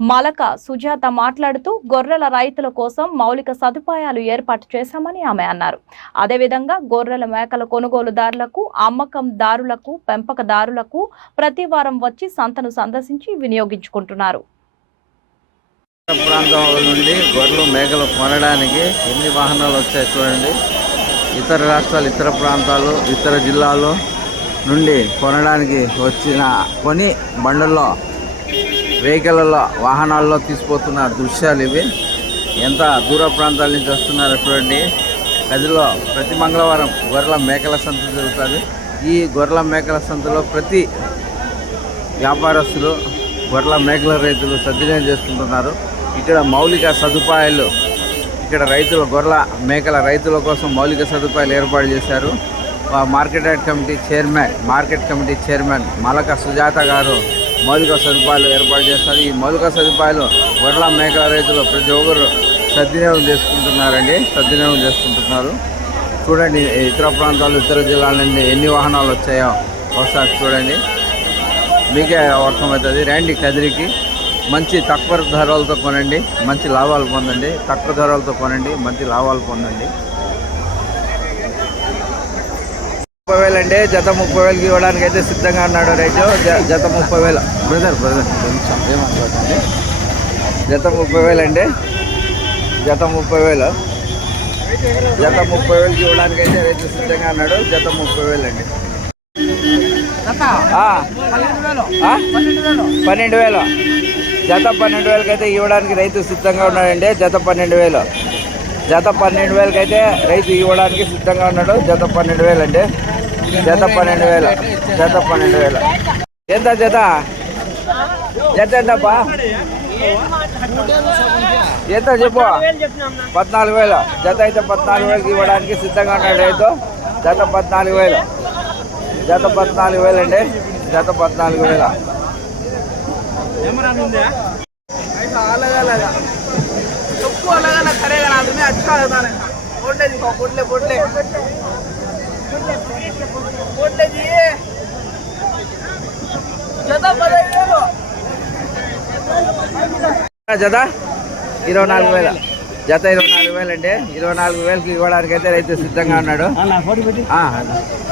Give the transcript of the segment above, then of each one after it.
Malaka Sujatha మాట్లాడుతూ గొర్రెల రైతుల కోసం మౌలిక సదుపాయాలు ఏర్పాటు చేశామని ఆమె అన్నారు. అదేవిధంగా గొర్రెల మేకల కొనుగోలుదారులకు అమ్మకందారులకు పెంపకదారులకు ప్రతి వారం వచ్చి సంతను సందర్శించి వినియోగించుకుంటున్నారు. ప్రాంతం నుండి గొర్రెలు మేకలు కొనడానికి ఎన్ని వాహనాలు వచ్చాయి చూడండి. ఇతర రాష్ట్రాలు ఇతర ప్రాంతాలు ఇతర జిల్లాలు నుండి కొనడానికి వచ్చిన కొని బండల్లో వెహికల్లో వాహనాల్లో తీసుకుపోతున్న దృశ్యాలు ఇవి. ఎంత దూర ప్రాంతాల నుంచి వస్తున్నారో చూడండి. గదిలో ప్రతి మంగళవారం గొర్రెల మేకల సంత జరుగుతుంది. ఈ గొర్రెల మేకల సంతలో ప్రతి వ్యాపారస్తులు గొర్రెల మేకల రైతులు సద్వినియోగం చేసుకుంటున్నారు. ఇక్కడ మౌలిక సదుపాయాలు ఇక్కడ రైతుల గొర్రెల మేకల రైతుల కోసం మౌలిక సదుపాయాలు ఏర్పాటు చేశారు. Market yard committee chairman market committee chairman Malaka Sujatha గారు మౌలిక సదుపాయాలు ఏర్పాటు చేస్తారు. ఈ మౌలిక సదుపాయాలు వరల మేకల రైతులు ప్రతి ఒక్కరు సద్వినియోగం చేసుకుంటున్నారండి. సద్వినియోగం చేసుకుంటున్నారు. చూడండి ఇతర ప్రాంతాలు ఇతర జిల్లాల నుండి ఎన్ని వాహనాలు వచ్చాయో ఒకసారి చూడండి. మీకే అర్థమవుతుంది. రండి కదిరికి. మంచి తక్కువ ధరలతో కొనండి. మంచి లాభాలు పొందండి. తక్కువ ధరలతో కొనండి. మంచి లాభాలు పొందండి. ముప్పై వేలు జత ముప్పై వేలకి ఇవ్వడానికి అయితే సిద్ధంగా ఉన్నాడు రైతు. జ- జత ముప్పై వేలు. Brother brother. కొంచెం ఏమనుకోకండి జత ముప్పై వేలు అండి. జత ముప్పై వేలు. జత ముప్పై వేలకి ఇవ్వడానికి అయితే రైతు సిద్ధంగా ఉన్నాడు. జత ముప్పై వేలు అండి? పన్నెండు వేలు. జత పన్నెండు వేలకి అయితే ఇవ్వడానికి రైతు సిద్ధంగా ఉన్నాడండి. జత పన్నెండు వేలు. జత పన్నెండు వేలకి అయితే రైతు ఇవ్వడానికి సిద్ధంగా ఉన్నాడు. జత పన్నెండు వేలు అండి. జత పన్నెండు వేలు. జత పన్నెండు వేలు. ఎంత జత? ఎంతంటప్పా ఎంత చెప్పు పద్నాలుగు వేలు జత అయితే పద్నాలుగు వేలకి ఇవ్వడానికి సిద్ధంగా ఉన్నాడు రైతు జత పద్నాలుగు వేలు జత పద్నాలుగు వేలు అండి జత పద్నాలుగు వేల జత పదహైదు జత ఇరవై నాలుగు వేల జత ఇరవై నాలుగు వేలు అండి ఇరవై నాలుగు వేలకి ఇవ్వడానికి అయితే రైతు సిద్ధంగా ఉన్నాడు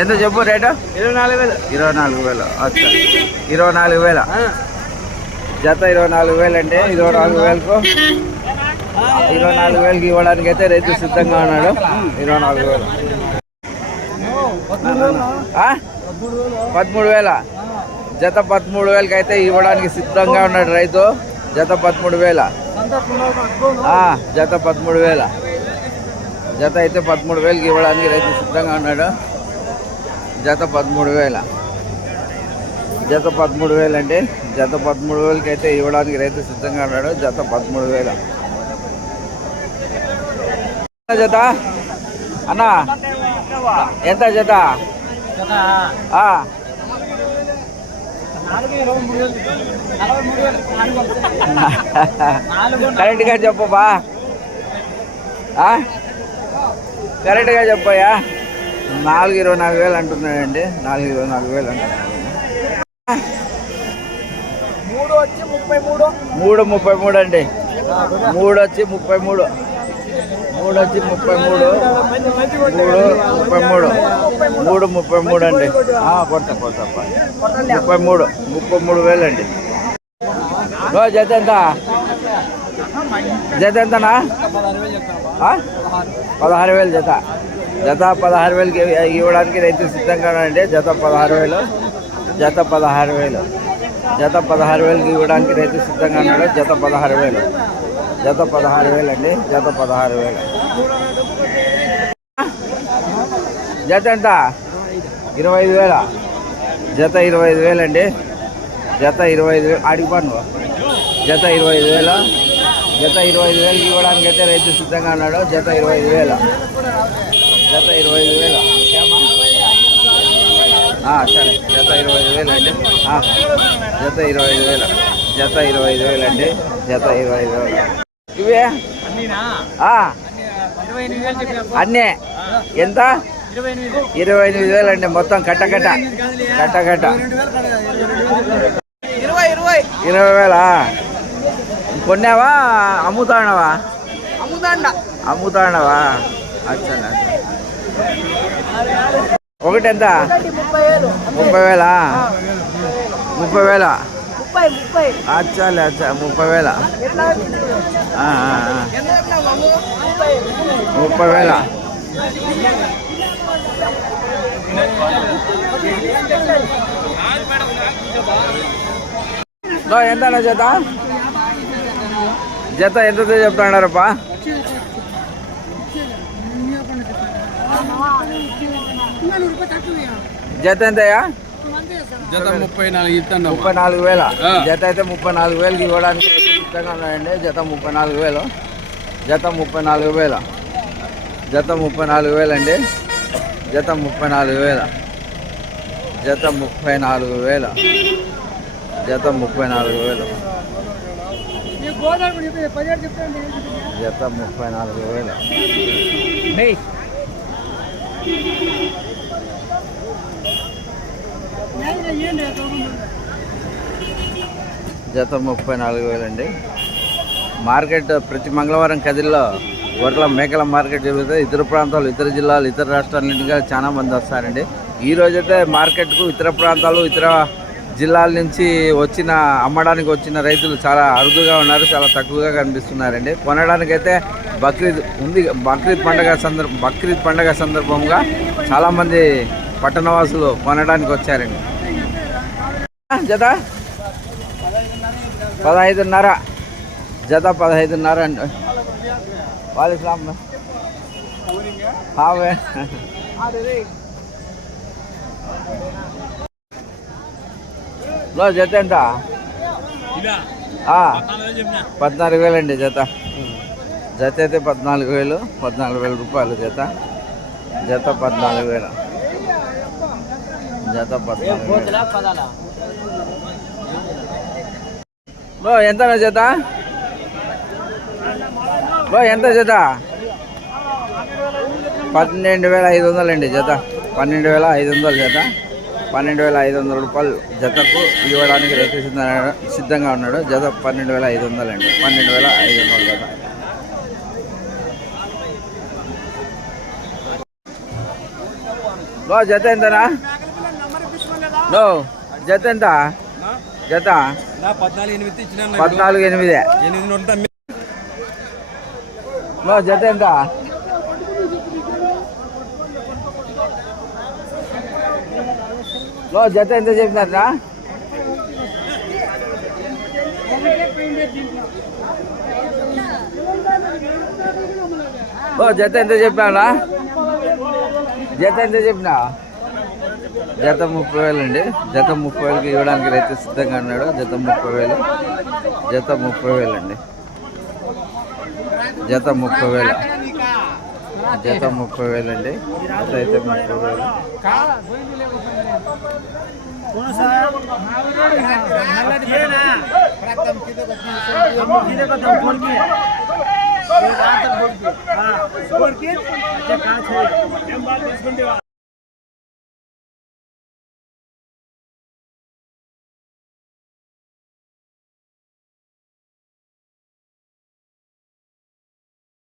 ఎంత చెప్పు రేటు ఇరవై నాలుగు వేలు ఇరవై నాలుగు వేలు అచ్చా ఇరవై నాలుగు వేల జత ఇరవై నాలుగు వేలు అండి ఇరవై నాలుగు వేలకు ఇరవై నాలుగు వేలకి ఇవ్వడానికి అయితే రైతు సిద్ధంగా ఉన్నాడు ఇరవై నాలుగు వేలు? పదమూడు వేల జత పదమూడు వేలకి అయితే ఇవ్వడానికి సిద్ధంగా ఉన్నాడు రైతు జత పదమూడు వేల. ఆ, జత పదమూడు వేల. జత అయితే పదమూడు వేలకి ఇవ్వడానికి రైతు సిద్ధంగా ఉన్నాడు. జత పదమూడు వేల. జత పదమూడు వేలు అండి జత పదమూడు వేలకి అయితే ఇవ్వడానికి రైతు సిద్ధంగా ఉన్నాడు. జత పదమూడు వేల. జత? అన్నా ఎంత జత. కరెక్ట్గా చెప్పబా? కరెక్ట్గా చెప్పయ్యా. నాలుగు ఇరవై నాలుగు వేలు అంటున్నాడండి. నాలుగు ఇరవై నాలుగు వేలు అంటున్నాడు. మూడు వచ్చి ముప్పై మూడు. మూడు ముప్పై మూడు అండి. మూడు వచ్చి ముప్పై మూడు. మూడు వచ్చి ముప్పై మూడు. మూడు ముప్పై మూడు. మూడు ముప్పై మూడు అండి. కొడతా కొడతా ముప్పై మూడు ముప్పై మూడు వేలు అండి జత ఎంత జత ఎంతనా పదహారు వేలు జత. జత పదహారు వేలకి ఇవ్వడానికి రైతు సిద్ధంగా అండి జత పదహారు వేలు జత పదహారు వేలు జత పదహారు వేలకి ఇవ్వడానికి రైతు సిద్ధంగా ఉన్నాడు జత పదహారు వేలు జత పదహారు వేలు అండి జత పదహారు వేలు. జత ఎంత ఇరవై ఐదు వేల జత ఇరవై ఐదు వేలు అండి జత ఇరవై ఐదు వేలు అడిగిపోను జత ఇరవై ఐదు వేల జత ఇరవై ఐదు వేలకి ఇవ్వడానికి అయితే రైతు సిద్ధంగా ఉన్నాడు జత ఇరవై ఐదు వేల జత ఇరవై ఐదు వేల సరే జత ఇరవై ఐదు వేలు అండి జత ఇరవై ఐదు వేల జత ఇరవై ఐదు వేలు అండి జత ఇరవై ఐదు వేలు ఇవే అన్నీ? ఎంత? ఇరవై ఎనిమిది వేలు. అండి మొత్తం కట్ట కట్ట. కట్ట కట్ట. ఇరవై వేలా? కొన్నావా? అమ్ముతాడవా అమ్ముతాండ. అమ్ముతాడవా అచ్చా ఒకటి ఎంత ముప్పై వేలు. ముప్పై వేలా? అచ్చాలే అచ్చా ముప్పై వేల. ఎంత ముప్పై వేల నో, ఎంతనా జత? జత ఎంతతో చెప్తున్నారప్పా జత ఎంతయ్యా? జత ముప్పై నాలుగు ఇస్తాను ముప్పై నాలుగు వేల. జత అయితే ముప్పై నాలుగు వేలకి ఇవ్వడానికి ఉన్నాయండి జత ముప్పై నాలుగు వేలు జత ముప్పై నాలుగు వేల జత ముప్పై నాలుగు వేలండి జత ముప్పై నాలుగు వేల జత ముప్పై నాలుగు వేల జత ముప్పై నాలుగు వేలు జత ముప్పై నాలుగు వేల జత ముప్పై నాలుగు వేలండి. మార్కెట్ ప్రతి మంగళవారం కదిరిలో గొర్రెల మేకల మార్కెట్ జరుగుతుంది. ఇతర ప్రాంతాలు ఇతర జిల్లాలు ఇతర రాష్ట్రాల నుండి చాలా మంది వస్తారండి. ఈ రోజైతే మార్కెట్కు ఇతర ప్రాంతాలు ఇతర జిల్లాల నుంచి వచ్చిన అమ్మడానికి వచ్చిన రైతులు చాలా అరుదుగా ఉన్నారు చాలా తక్కువగా కనిపిస్తున్నారండి. కొనడానికైతే బక్రీద్ ఉంది. బక్రీద్ పండగ సందర్భ బక్రీద్ పండగ సందర్భంగా చాలామంది పట్టణవాసులు కొనడానికి వచ్చారండి. జత? పదహైదున్నర. జత పదహైదున్నర అండి. వాలిస్లాం. లో జత ఎంత? పద్నాలుగు వేలు అండి జత. జత అయితే పద్నాలుగు వేలు పద్నాలుగు వేల రూపాయలు జత. జత పద్నాలుగు జత పద్నాలుగు వేలు. బో ఎంత జత? బో ఎంత జత? పన్నెండు వేల ఐదు వందలు అండి జత. పన్నెండు వేల ఐదు వందలు జత. పన్నెండు వేల ఐదు వందల రూపాయలు జతకు ఇవ్వడానికి రైతు సిద్ధంగా సిద్ధంగా ఉన్నాడు. జత పన్నెండు వేల ఐదు వందలు అండి. పన్నెండు వేల ఐదు వందలు జత. బో జత ఎంతనా? నో జత ఎంత? జత? పద్నాలుగు ఎనిమిది ఇచ్చిన పద్నాలుగు ఎనిమిది. ఎనిమిది. నో జత ఎంత? నో జత ఎంత చెప్పినారా ఓ జత ఎంత చెప్పానా జత ఎంత చెప్పినా జత ముప్పై వేలు అండి. జత ముప్పై వేలకి ఇవ్వడానికి రైతు సిద్ధంగా ఉన్నాడు. జత ముప్పై వేలు. జత ముప్పై వేలు అండి జత ముప్పై వేలు. జత ముప్పై వేలు అండి జత అయితే ముప్పై వేలు.